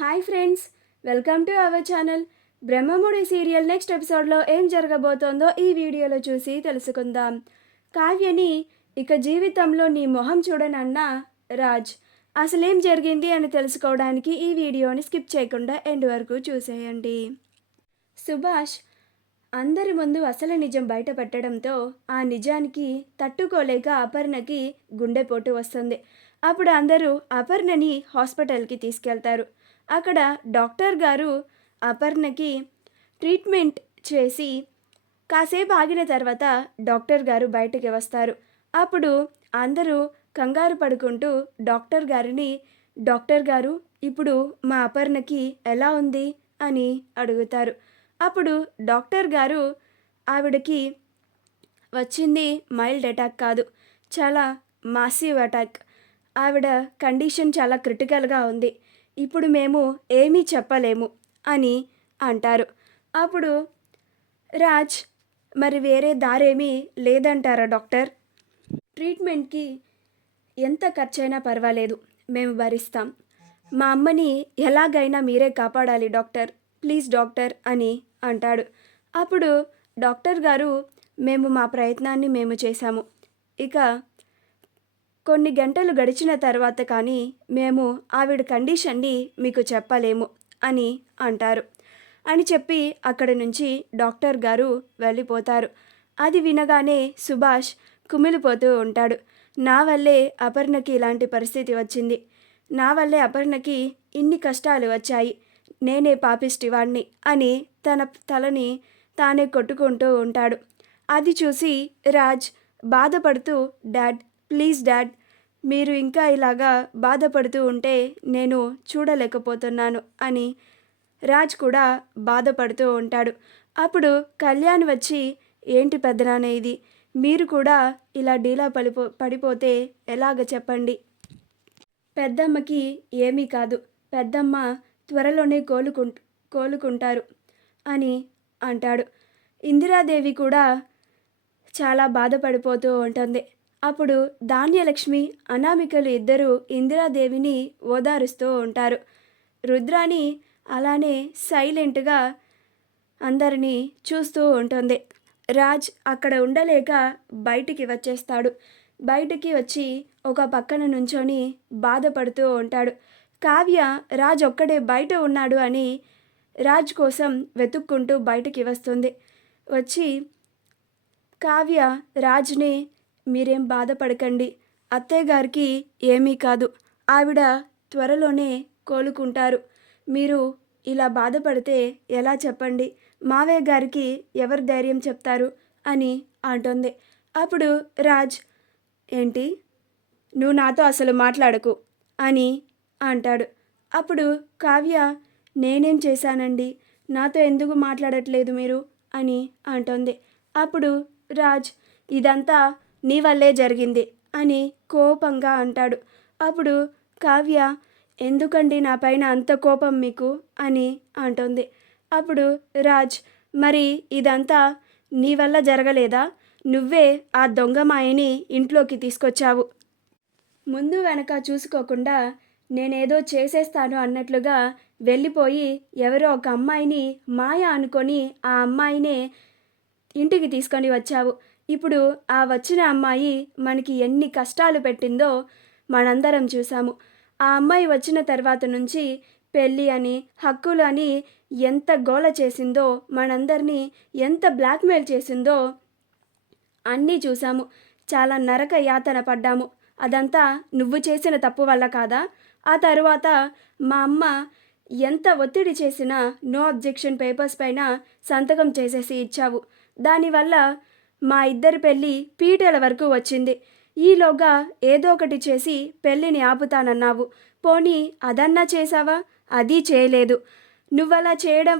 Hi friends, welcome to our channel. Brahmamudi serial next ఎపిసోడ్లో ఏం జరగబోతోందో ఈ వీడియోలో చూసి తెలుసుకుందాం. కావ్యని ఇక జీవితంలో నీ మొహం చూడనన్నా రాజ్ అసలేం జరిగింది అని తెలుసుకోవడానికి ఈ వీడియోని స్కిప్ చేయకుండా ఎండ్ వరకు చూసేయండి. సుభాష్ అందరి ముందు అసలు నిజం బయటపెట్టడంతో ఆ నిజానికి తట్టుకోలేక అపర్ణకి గుండెపోటు వస్తుంది. అప్పుడు అందరూ అపర్ణని హాస్పిటల్కి తీసుకెళ్తారు. అక్కడ డాక్టర్ గారు అపర్ణకి ట్రీట్మెంట్ చేసి కాసేపు ఆగిన తర్వాత డాక్టర్ గారు బయటికి వస్తారు. అప్పుడు అందరూ కంగారు పడుకుంటూ డాక్టర్ గారు ఇప్పుడు మా అపర్ణకి ఎలా ఉంది అని అడుగుతారు. అప్పుడు డాక్టర్ గారు ఆవిడకి వచ్చింది మైల్డ్ అటాక్ కాదు, చాలా మాసివ్ అటాక్. ఆవిడ కండిషన్ చాలా క్రిటికల్గా ఉంది. ఇప్పుడు మేము ఏమీ చెప్పలేము అని అంటారు. అప్పుడు రాజ్, మరి వేరే దారేమీ లేదంటారా డాక్టర్? ట్రీట్మెంట్కి ఎంత ఖర్చైనా పర్వాలేదు, మేము భరిస్తాం. మా అమ్మని ఎలాగైనా మీరే కాపాడాలి డాక్టర్, ప్లీజ్ డాక్టర్ అని అంటాడు. అప్పుడు డాక్టర్ గారు, మేము మా ప్రయత్నాన్ని మేము చేశాము. ఇక కొన్ని గంటలు గడిచిన తర్వాత కానీ మేము ఆవిడ కండిషన్ని మీకు చెప్పలేము అని అంటారు. అని చెప్పి అక్కడి నుంచి డాక్టర్ గారు వెళ్ళిపోతారు. అది వినగానే సుభాష్ కుమిలిపోతూ ఉంటాడు. నా వల్లే అపర్ణకి ఇలాంటి పరిస్థితి వచ్చింది, నా వల్లే అపర్ణకి ఇన్ని కష్టాలు వచ్చాయి, నేనే పాపిష్టివాణ్ణి అని తన తలని తానే కొట్టుకుంటూ ఉంటాడు. అది చూసి రాజ్ బాధపడుతూ, డాడ్ ప్లీజ్ డాడ్, మీరు ఇంకా ఇలాగా బాధపడుతూ ఉంటే నేను చూడలేకపోతున్నాను అని రాజ్ కూడా బాధపడుతూ ఉంటాడు. అప్పుడు కళ్యాణ్ వచ్చి, ఏంటి పెద్దనాన్న ఇది, మీరు కూడా ఇలా డీలా పడిపోతే ఎలాగ చెప్పండి, పెద్దమ్మకి ఏమీ కాదు, పెద్దమ్మ త్వరలోనే కోలుకుంటారు అని అంటాడు. ఇందిరాదేవి కూడా చాలా బాధపడిపోతూ ఉంటుంది. అప్పుడు ధాన్యలక్ష్మి, అనామికలు ఇద్దరూ ఇందిరాదేవిని ఓదారుస్తూ ఉంటారు. రుద్రాణి అలానే సైలెంట్గా అందరినీ చూస్తూ ఉంటుంది. రాజ్ అక్కడ ఉండలేక బయటికి వచ్చేస్తాడు. బయటికి వచ్చి ఒక పక్కన నుంచొని బాధపడుతూ ఉంటాడు. కావ్య రాజ్ ఒక్కడే బయట ఉన్నాడు అని రాజ్ కోసం వెతుక్కుంటూ బయటికి వస్తుంది. వచ్చి కావ్య రాజ్ని, మీరేం బాధపడకండి, అత్తయ్య గారికి ఏమీ కాదు, ఆవిడ త్వరలోనే కోలుకుంటారు, మీరు ఇలా బాధపడితే ఎలా చెప్పండి, మావయ్య గారికి ఎవరు ధైర్యం చెప్తారు అని అంటుంది. అప్పుడు రాజ్, ఏంటి నువ్వు నాతో అసలు మాట్లాడకు అని అంటాడు. అప్పుడు కావ్య, నేనేం చేశానండి, నాతో ఎందుకు మాట్లాడట్లేదు మీరు అని అంటుంది. అప్పుడు రాజ్, ఇదంతా నీ వల్లే జరిగింది అని కోపంగా అంటాడు. అప్పుడు కావ్య, ఎందుకండి నా పైన అంత కోపం మీకు అని అంటుంది. అప్పుడు రాజ్, మరి ఇదంతా నీ వల్ల జరగలేదా, నువ్వే ఆ దొంగమాయని ఇంట్లోకి తీసుకొచ్చావు, ముందు వెనక చూసుకోకుండా నేనేదో చేసేస్తాను అన్నట్లుగా వెళ్ళిపోయి ఎవరో ఒక అమ్మాయిని మాయ అనుకొని ఆ అమ్మాయినే ఇంటికి తీసుకొని వచ్చావు. ఇప్పుడు ఆ వచ్చిన అమ్మాయి మనకి ఎన్ని కష్టాలు పెట్టిందో మనందరం చూసాము. ఆ అమ్మాయి వచ్చిన తర్వాత నుంచి పెళ్ళి అని, హక్కులు అని ఎంత గోల చేసిందో, మనందరినీ ఎంత బ్లాక్మెయిల్ చేసిందో అన్నీ చూసాము. చాలా నరక యాతన పడ్డాము. అదంతా నువ్వు చేసిన తప్పు వల్ల కాదా? ఆ తరువాత మా అమ్మ ఎంత ఒత్తిడి చేసినా నో అబ్జెక్షన్ పేపర్స్ పైన సంతకం చేసేసి ఇచ్చావు. దానివల్ల మా ఇద్దరి పెళ్ళి పీటల వరకు వచ్చింది. ఈలోగా ఏదో ఒకటి చేసి పెళ్ళిని ఆపుతానన్నావు. పోనీ అదన్నా చేసావా? అది చేయలేదు. నువ్వలా చేయడం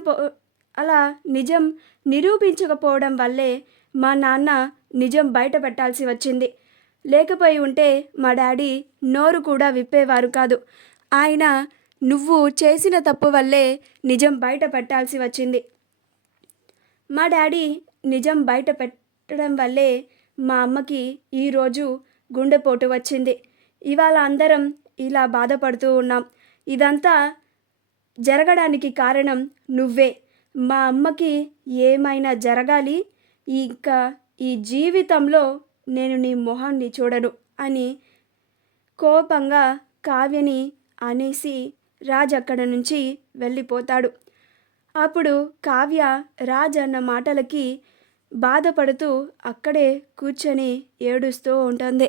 అలా నిజం నిరూపించకపోవడం వల్లే మా నాన్న నిజం బయట పెట్టాల్సి వచ్చింది. లేకపోయి ఉంటే మా డాడీ నోరు కూడా విప్పేవారు కాదు. ఆయన నువ్వు చేసిన తప్పు వల్లే నిజం బయట పెట్టాల్సి వచ్చింది. మా డాడీ నిజం బయట పెట్టడం వల్లే మా అమ్మకి ఈరోజు గుండెపోటు వచ్చింది. ఇవాళ అందరం ఇలా బాధపడుతూ ఉన్నాం. ఇదంతా జరగడానికి కారణం నువ్వే. మా అమ్మకి ఏమైనా జరగాలి, ఇంకా ఈ జీవితంలో నేను నీ మొహాన్ని చూడను అని కోపంగా కావ్యని అనేసి రాజ్ అక్కడ నుంచి వెళ్ళిపోతాడు. అప్పుడు కావ్య రాజ్ అన్న మాటలకి బాధపడుతూ అక్కడే కూర్చొని ఏడుస్తూ ఉంటుంది.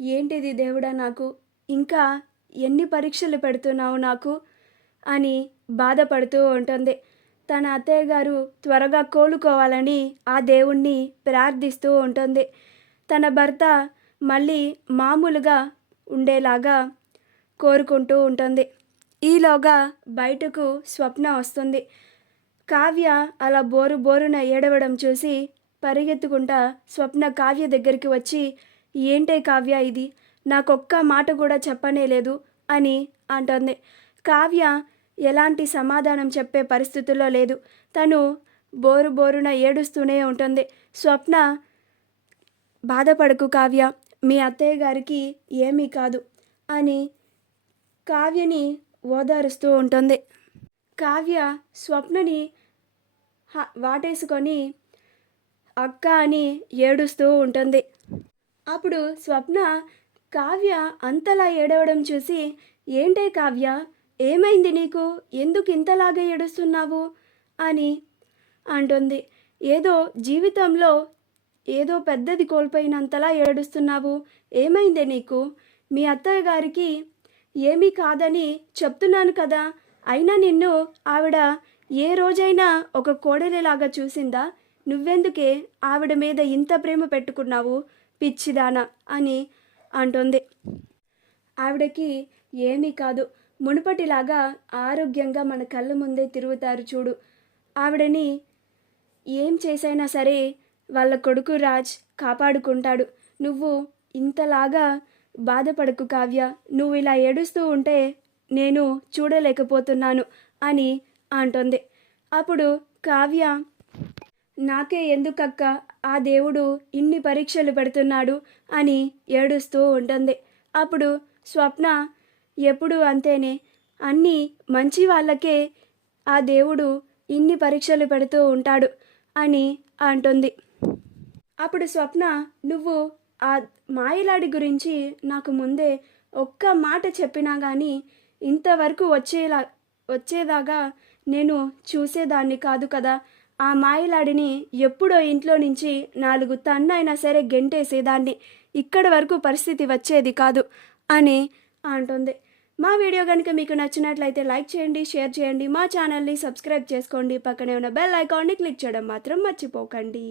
ఏంటిది దేవుడా, నాకు ఇంకా ఎన్ని పరీక్షలు పెడుతున్నావు నాకు అని బాధపడుతూ ఉంటుంది. తన అత్తయ్య గారు త్వరగా కోలుకోవాలని ఆ దేవుణ్ణి ప్రార్థిస్తూ ఉంటుంది. తన భర్త మళ్ళీ మామూలుగా ఉండేలాగా కోరుకుంటూ ఉంటుంది. ఈలోగా బయటకు స్వప్న వస్తుంది. కావ్య అలా బోరు బోరున ఏడవడం చూసి పరిగెత్తుకుంటా స్వప్న కావ్య దగ్గరికి వచ్చి, ఏంటే కావ్య ఇది, నాకొక్క మాట కూడా చెప్పనే లేదు అని అంటుంది. కావ్య ఎలాంటి సమాధానం చెప్పే పరిస్థితుల్లో లేదు. తను బోరు బోరున ఏడుస్తూనే ఉంటుంది. స్వప్న, బాధపడకు కావ్య, మీ అత్తయ్య గారికి ఏమీ కాదు అని కావ్యని ఓదారుస్తూ ఉంటుంది. కావ్య స్వప్నని వాటేసుకొని అక్క అని ఏడుస్తూ ఉంటుంది. అప్పుడు స్వప్న కావ్య అంతలా ఏడవడం చూసి, ఏంటే కావ్య, ఏమైంది నీకు, ఎందుకు ఇంతలాగా ఏడుస్తున్నావు అని అంటుంది. ఏదో జీవితంలో ఏదో పెద్దది కోల్పోయినంతలా ఏడుస్తున్నావు, ఏమైందే నీకు, మీ అత్తయ్య గారికి ఏమీ కాదని చెప్తున్నాను కదా, అయినా నిన్ను ఆవిడ ఏ రోజైనా ఒక కోడలిలాగా చూసిందా, నువ్వెందుకే ఆవిడ మీద ఇంత ప్రేమ పెట్టుకున్నావు పిచ్చిదానా అని అంటుంది. ఆవిడకి ఏమీ కాదు, మునుపటిలాగా ఆరోగ్యంగా మన కళ్ళ ముందే తిరుగుతారు చూడు, ఆవిడని ఏం చేసైనా సరే వాళ్ళ కొడుకు రాజ్ కాపాడుకుంటాడు, నువ్వు ఇంతలాగా బాధపడకు కావ్య, నువ్వు ఇలా ఏడుస్తూ ఉంటే నేను చూడలేకపోతున్నాను అని అంటుంది. అప్పుడు కావ్య, నాకే ఎందుకక్క ఆ దేవుడు ఇన్ని పరీక్షలు పెడుతున్నాడు అని ఏడుస్తూ ఉంటుంది. అప్పుడు స్వప్న, ఎప్పుడు అంతేనే, అన్నీ మంచి వాళ్ళకే ఆ దేవుడు ఇన్ని పరీక్షలు పెడుతూ ఉంటాడు అని అంటుంది. అప్పుడు స్వప్న, నువ్వు ఆ మాయలాడి నాకు ముందే ఒక్క మాట చెప్పినా కానీ ఇంతవరకు వచ్చేదాకా నేను చూసేదాన్ని కాదు కదా, ఆ మాయలాడిని ఎప్పుడో ఇంట్లో నుంచి 4 తన్నైనా సరే గెంటేసేదాన్ని, ఇక్కడి వరకు పరిస్థితి వచ్చేది కాదు అని అంటుంది. మా వీడియో కనుక మీకు నచ్చినట్లయితే లైక్ చేయండి, షేర్ చేయండి, మా ఛానల్ని సబ్స్క్రైబ్ చేసుకోండి, పక్కనే ఉన్న బెల్ ఐకాన్ని క్లిక్ చేయడం మాత్రం మర్చిపోకండి.